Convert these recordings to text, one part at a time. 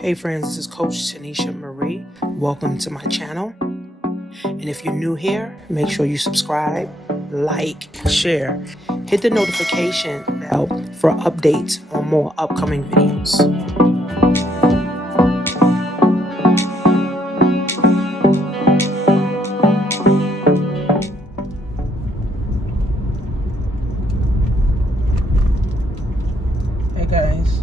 Hey friends, this is Coach Tanisha Marie. Welcome to my channel. And if you're new here, make sure you subscribe, like, share. Hit the notification bell for updates on more upcoming videos. Hey guys.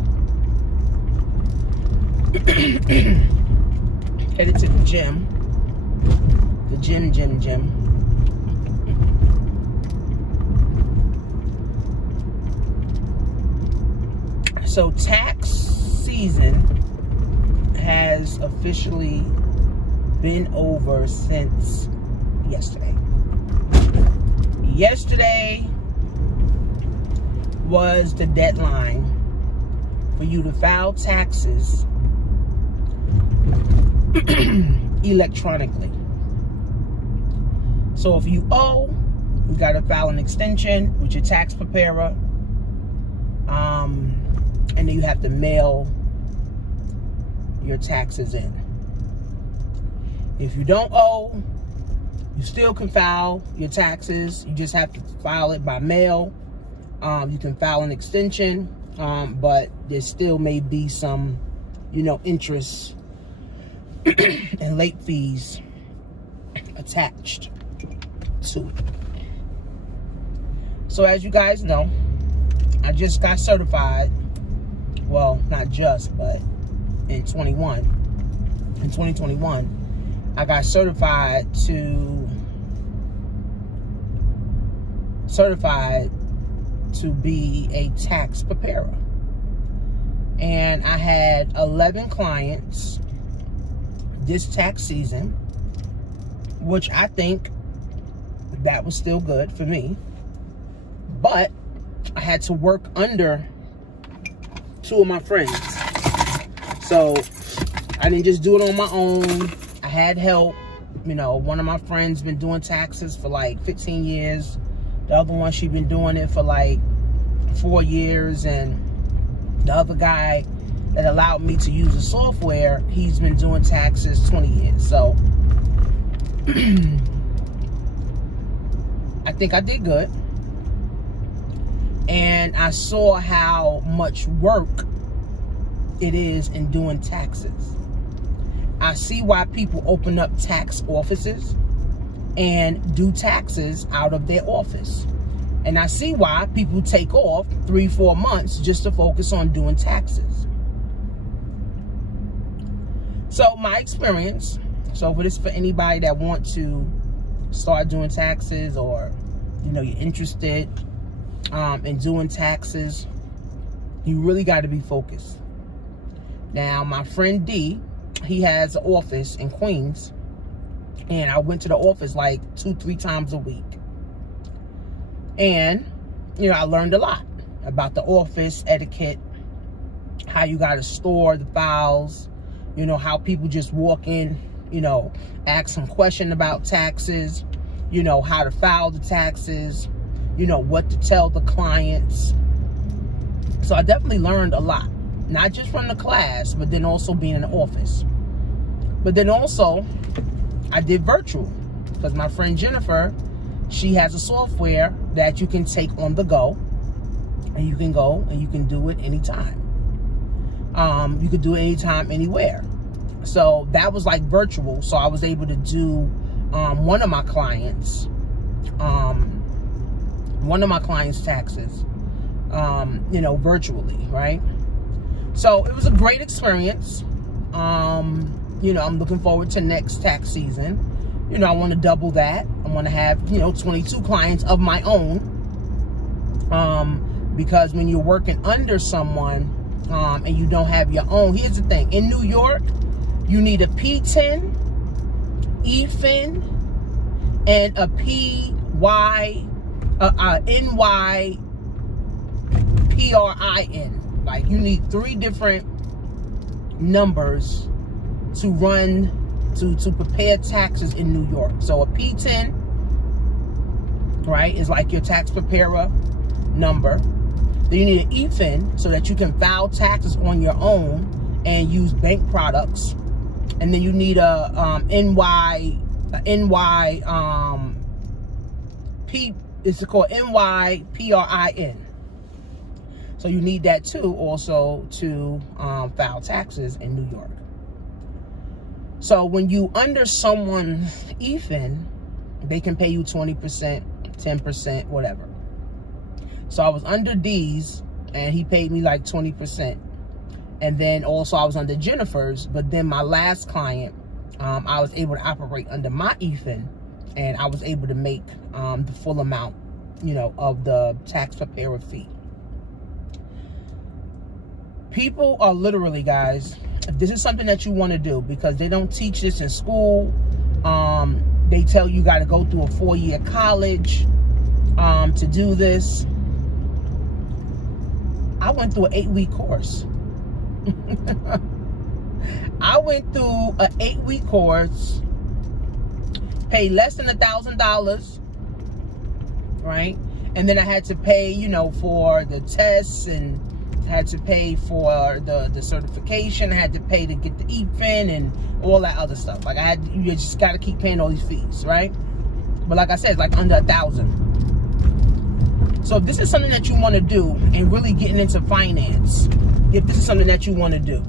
Headed to the gym. The gym. So tax season has officially been over since yesterday. Yesterday was the deadline for you to file taxes electronically. So if you owe, you got to file an extension with your tax preparer, and then you have to mail your taxes in. If you don't owe, you still can file your taxes. You just have to file it by mail. You can file an extension, but there still may be some, interest and late fees attached to it. So as you guys know, I just got certified. Well, not just, but in 2021, I got certified to be a tax preparer. And I had 11 clients this tax season, which I think that was still good for me. But I had to work under two of my friends. So I didn't just do it on my own. I had help. One of my friends been doing taxes for like 15 years. The other one, she been doing it for like 4 years. And the other guy that allowed me to use the software, he's been doing taxes 20 years. So I think I did good. And I saw how much work it is in doing taxes. I see why people open up tax offices and do taxes out of their office. And I see why people take off 3-4 months just to focus on doing taxes. So my experience, so for this, for anybody that want to start doing taxes, or you're interested in doing taxes, you really got to be focused. Now, my friend D, he has an office in Queens, and I went to the office like 2-3 times a week. And, I learned a lot about the office etiquette, how you got to store the files, how people just walk in, ask some question about taxes, how to file the taxes, what to tell the clients. So I definitely learned a lot, not just from the class, but then also being in the office. But then also, I did virtual, because my friend Jennifer, she has a software that you can take on the go, and you can go and you can do it anytime. You could do it anytime, anywhere. So that was like virtual. So I was able to do one of my clients' taxes, virtually, right? So it was a great experience. I'm looking forward to next tax season. I want to double that. I want to have, 22 clients of my own. Because when you're working under someone, and you don't have your own, here's the thing. In New York, you need a P10, EFIN, and a NYPRIN. Like, you need 3 different numbers to run, to prepare taxes in New York. So a P10, right, is like your tax preparer number. Then you need an EFIN so that you can file taxes on your own. and use bank products. And then you need a it's called NYPRIN. So you need that too, also to file taxes in New York. So when you under someone's EFIN, they can pay you 20%, 10%, whatever. So I was under D's, and he paid me like 20%. And then also I was under Jennifer's, but then my last client, I was able to operate under my EFIN, and I was able to make the full amount, of the tax preparer fee. People are literally, guys, if this is something that you want to do, because they don't teach this in school, they tell you got to go through a 4-year college to do this. I went through an 8-week course. I went through an 8-week course, paid less than $1,000, right? And then I had to pay, for the tests, and had to pay for the certification. I had to pay to get the EFIN and all that other stuff. Like you just got to keep paying all these fees, right? But like I said, it's like under $1,000. So if this is something that you want to do and really getting into finance, if this is something that you want to do,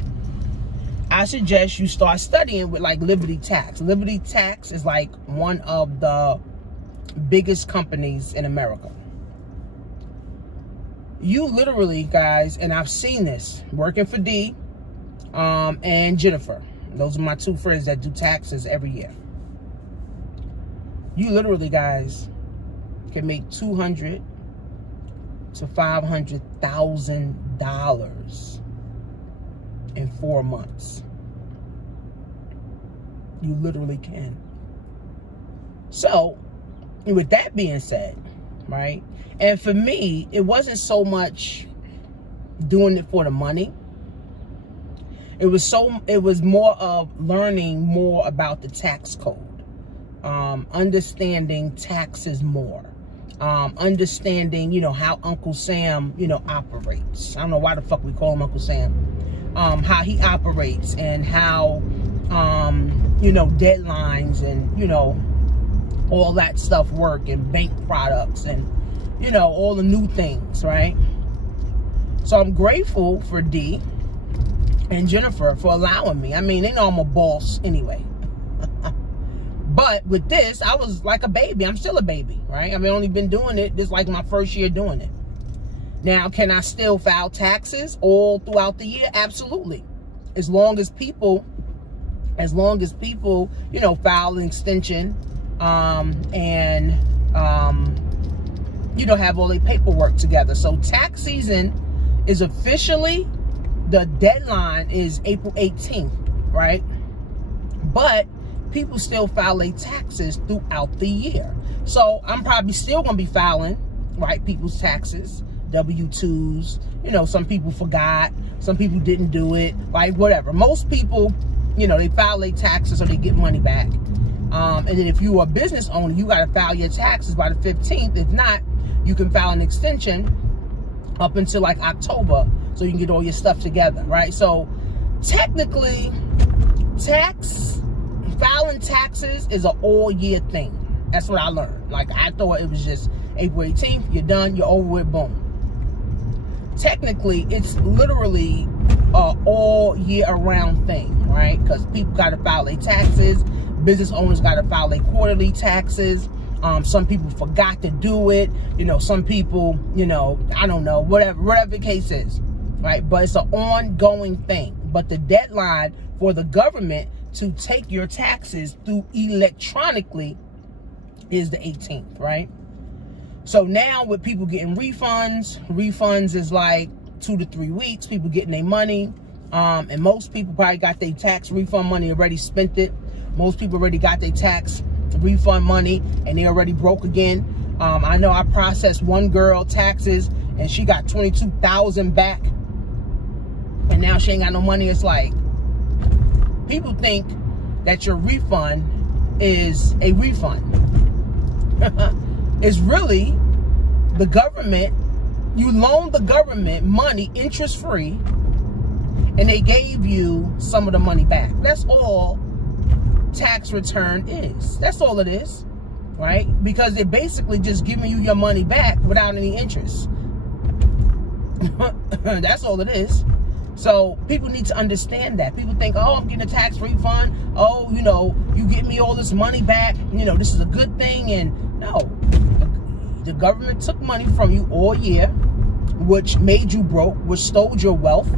I suggest you start studying with like Liberty Tax. Liberty Tax is like one of the biggest companies in America. You literally, guys, and I've seen this working for D and Jennifer. Those are my two friends that do taxes every year. You literally, guys, can make $200,000 to $500,000 in 4 months. You literally can. So, with that being said, right? And for me, it wasn't so much doing it for the money. It was more of learning more about the tax code, understanding taxes more, understanding, how Uncle Sam, operates. I don't know why the fuck we call him Uncle Sam. How he operates, and how, deadlines and, all that stuff work, and bank products, and, all the new things, right? So I'm grateful for D and Jennifer for allowing me. I mean, they know I'm a boss anyway. But with this, I was like a baby. I'm still a baby, right? I've only been doing it. This is like my first year doing it. Now, can I still file taxes all throughout the year? Absolutely. As long as people, file an extension, and have all their paperwork together. So tax season is officially, the deadline is April 18th, right? But people still file their taxes throughout the year. So I'm probably still going to be filing, right, people's taxes, W-2s. Some people forgot, some people didn't do it, like whatever. Most people, they file their taxes so they get money back. And then if you are a business owner, you got to file your taxes by the 15th. If not, you can file an extension up until like October, so you can get all your stuff together, right? So technically, filing taxes is an all year thing. That's what I learned. Like, I thought it was just April 18th, you're done, you're over with, boom. Technically, it's literally a all year around thing, right? Because people got to file their taxes. Business owners got to file their quarterly taxes. Some people forgot to do it. Some people, I don't know, whatever the case is, right? But it's an ongoing thing. But the deadline for the government to take your taxes through electronically is the 18th, right? So now with people getting refunds is like 2 to 3 weeks, people getting their money. And most people probably got their tax refund money, already spent it. Most people already got their tax refund money and they already broke again. I know I processed one girl taxes and she got $22,000 back. And now she ain't got no money. It's like, people think that your refund is a refund. It's really the government. You loan the government money interest-free, and they gave you some of the money back. That's all tax return is. That's all it is, right? Because they're basically just giving you your money back without any interest. That's all it is. So people need to understand that. People think, oh, I'm getting a tax refund. Oh, you get me all this money back. This is a good thing. And no, the government took money from you all year, which made you broke, which stole your wealth.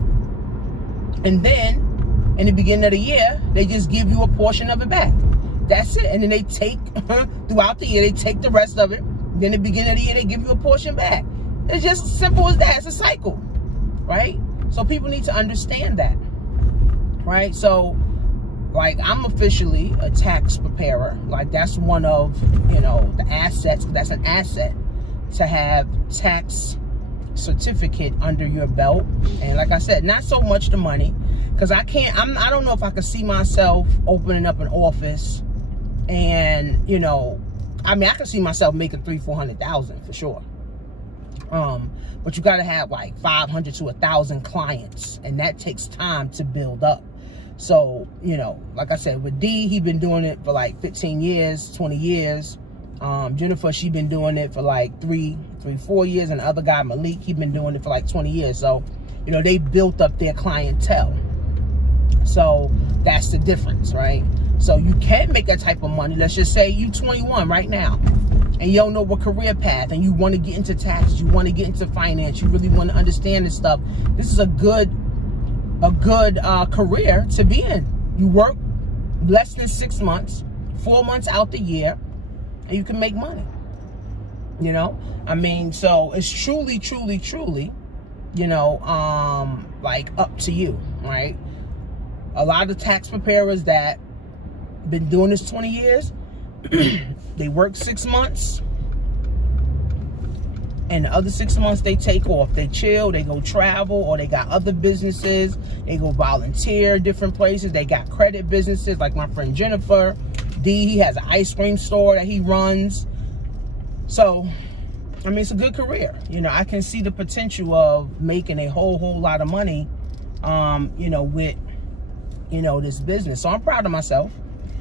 And then in the beginning of the year, they just give you a portion of it back. That's it. And then they take, throughout the year, they take the rest of it. Then in the beginning of the year, they give you a portion back. It's just as simple as that. It's a cycle, right? So people need to understand that, right? So, like, I'm officially a tax preparer. Like, that's one of, the assets. That's an asset to have tax certificate under your belt. And like I said, not so much the money, because I don't know if I could see myself opening up an office and, I could see myself making $300,000-$400,000 for sure. But you got to have like 500 to 1,000 clients, and that takes time to build up. So, like I said, with D, he been doing it for like 15 years, 20 years. Jennifer, she been doing it for like 4 years. And the other guy, Malik, he been doing it for like 20 years. So, they built up their clientele. So that's the difference, right? So you can make that type of money. Let's just say you 21 right now, and you don't know what career path, and you want to get into tax, you want to get into finance, you really want to understand this stuff. This is a good career to be in. You work less than 6 months, 4 months out the year, and you can make money. So it's truly, like up to you, right? A lot of tax preparers that been doing this 20 years, they work 6 months, and the other 6 months they take off. They chill, they go travel, or they got other businesses. They go volunteer different places. They got credit businesses, like my friend Jennifer. D, he has an ice cream store that he runs. So, it's a good career. I can see the potential of making a whole lot of money, with, this business. So I'm proud of myself.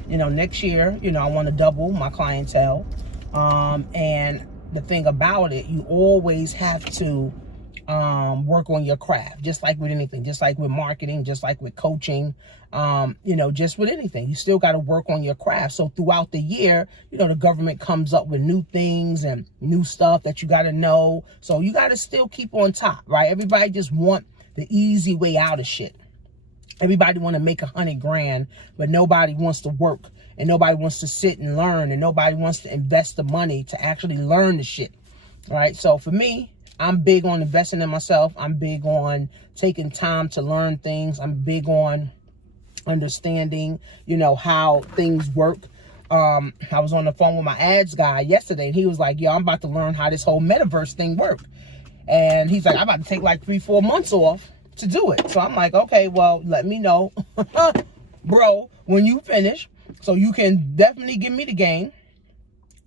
Next year, I want to double my clientele. And the thing about it, you always have to work on your craft, just like with anything, just like with marketing, just like with coaching, just with anything. You still got to work on your craft. So throughout the year, the government comes up with new things and new stuff that you got to know. So you got to still keep on top, right? Everybody just want the easy way out of shit. Everybody want to make $100,000, but nobody wants to work, and nobody wants to sit and learn, and nobody wants to invest the money to actually learn the shit. All right. So for me, I'm big on investing in myself. I'm big on taking time to learn things. I'm big on understanding, how things work. I was on the phone with my ads guy yesterday, and he was like, yo, I'm about to learn how this whole metaverse thing works. And he's like, I'm about to take like 3-4 months off to do it. So I'm like, okay, well, let me know, bro, when you finish, so you can definitely give me the game,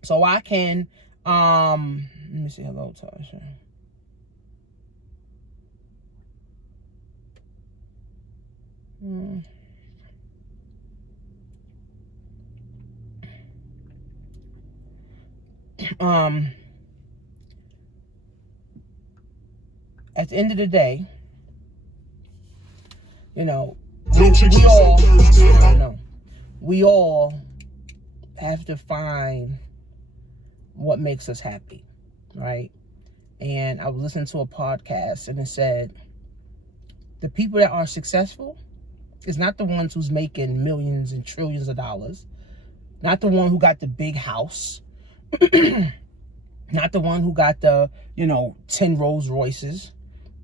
so I can, let me see, hello, Tasha. At the end of the day, we all have to find what makes us happy, right? And I was listening to a podcast, and it said, the people that are successful is not the ones who's making millions and trillions of dollars, not the one who got the big house, not the one who got the, 10 Rolls Royces,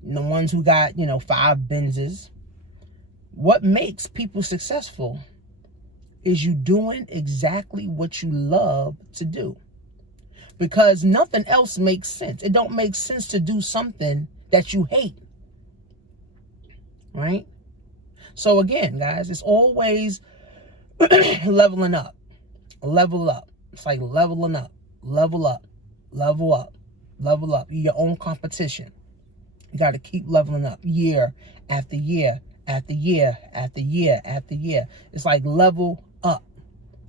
the ones who got, 5 Benzes. What makes people successful is you doing exactly what you love to do. Because nothing else makes sense. It don't make sense to do something that you hate. Right? So again, guys, it's always leveling up. Level up. It's like leveling up. Level up. Level up. Level up. You're your own competition. You got to keep leveling up year after year after year after year after year. It's like level up.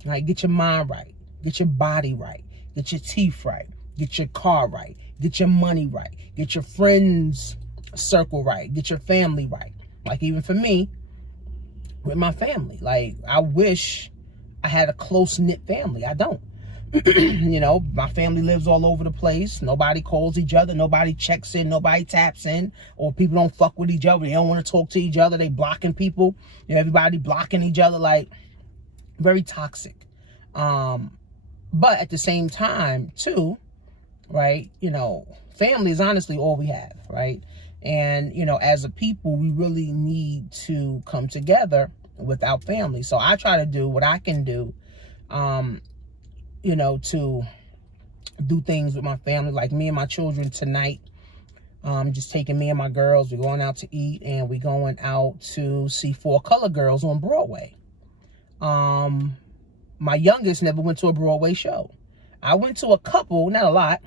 Right? Get your mind right. Get your body right. Get your teeth right. Get your car right. Get your money right. Get your friends circle right. Get your family right. Like even for me, with my family, like I wish I had a close-knit family. I don't. You know, my family lives all over the place. Nobody calls each other. Nobody checks in. Nobody taps in. Or people don't fuck with each other. They don't want to talk to each other. They blocking people. You know, everybody blocking each other. Like, very toxic. But at the same time, too, right, you know, family is honestly all we have, right? And, you know, as a people, we really need to come together with our family. So I try to do what I can do, you know, to do things with my family. Like me and my children tonight, just taking me and my girls. We're going out to eat, and we're going out to see Four Color Girls on Broadway. My youngest never went to a Broadway show. I went to a couple, not a lot.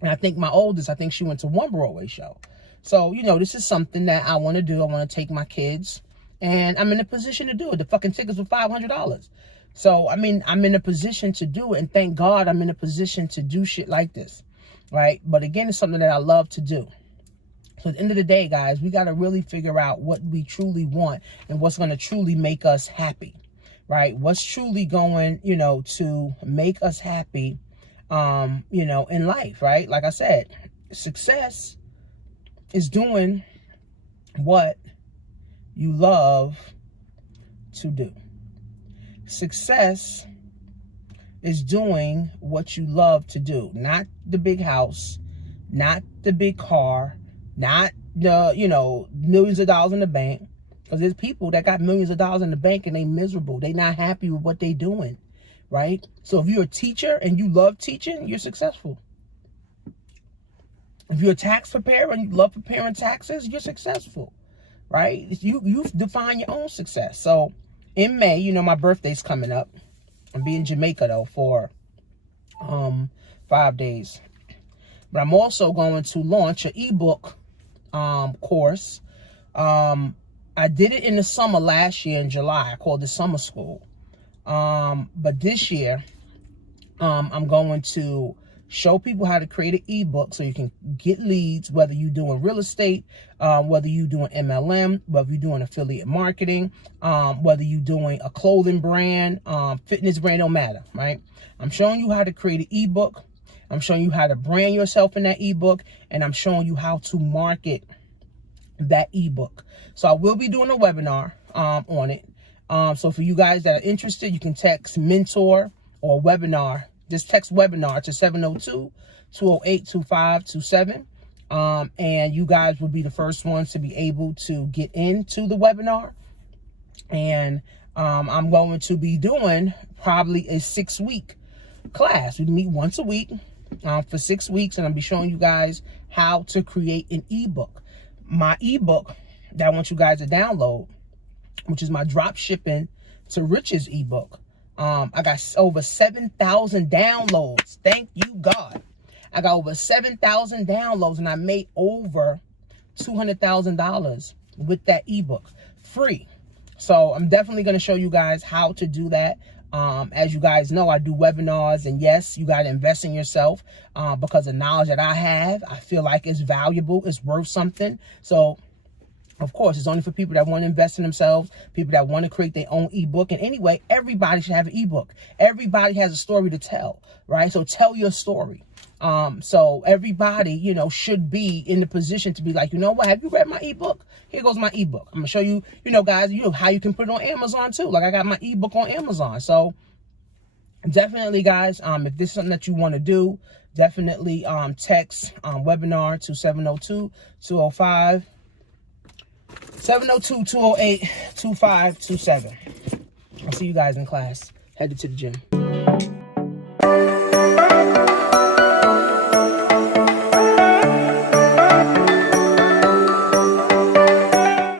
And I think my oldest, I think she went to one Broadway show. So, you know, this is something that I want to do. I want to take my kids, and I'm in a position to do it. The fucking tickets were $500. So, I mean, I'm in a position to do it, and thank God I'm in a position to do shit like this, right? But again, it's something that I love to do. So at the end of the day, guys, we got to really figure out what we truly want and what's going to truly make us happy, right? What's truly going, you know, to make us happy, you know, in life, right? Like I said, success is doing what you love to do. Success is doing what you love to do. Not the big house, not the big car, not the, you know, millions of dollars in the bank. Because there's people that got millions of dollars in the bank and they miserable. They not happy with what they doing, right? So if you're a teacher and you love teaching, you're successful. If you're a tax preparer and you love preparing taxes, you're successful, right? You define your own success. So in May, you know, my birthday's coming up. I'll be in Jamaica, though, for 5 days. But I'm also going to launch an ebook course. I did it in the summer last year in July. I called it Summer School. But this year, I'm going to show people how to create an ebook so you can get leads, whether you're doing real estate, whether you're doing MLM, whether you're doing affiliate marketing, whether you're doing a clothing brand, fitness brand, don't matter, right? I'm showing you how to create an ebook. I'm showing you how to brand yourself in that ebook, and I'm showing you how to market that ebook. So I will be doing a webinar on it. So for you guys that are interested, you can text mentor or webinar. Just text webinar to 702-208-2527. And you guys will be the first ones to be able to get into the webinar. And I'm going to be doing probably a 6-week class. We meet once a week for 6 weeks, and I'll be showing you guys how to create an ebook. My ebook that I want you guys to download, which is my drop shipping to riches ebook. I got over 7,000 downloads. Thank you, God. I got over 7,000 downloads, and I made over $200,000 with that ebook, free. So I'm definitely going to show you guys how to do that. As you guys know, I do webinars, and yes, you got to invest in yourself because the knowledge that I have, I feel like it's valuable, it's worth something. So of course, it's only for people that want to invest in themselves, people that want to create their own ebook. And anyway, everybody should have an ebook. Everybody has a story to tell, right? So tell your story. So everybody, you know, should be in the position to be like, you know what? Have you read my ebook? Here goes my ebook. I'm gonna show you, you know, guys, you know how you can put it on Amazon too. Like I got my ebook on Amazon. So definitely, guys, if this is something that you want to do, definitely text webinar to 702-208-2527. I'll see you guys in class. Headed to the gym.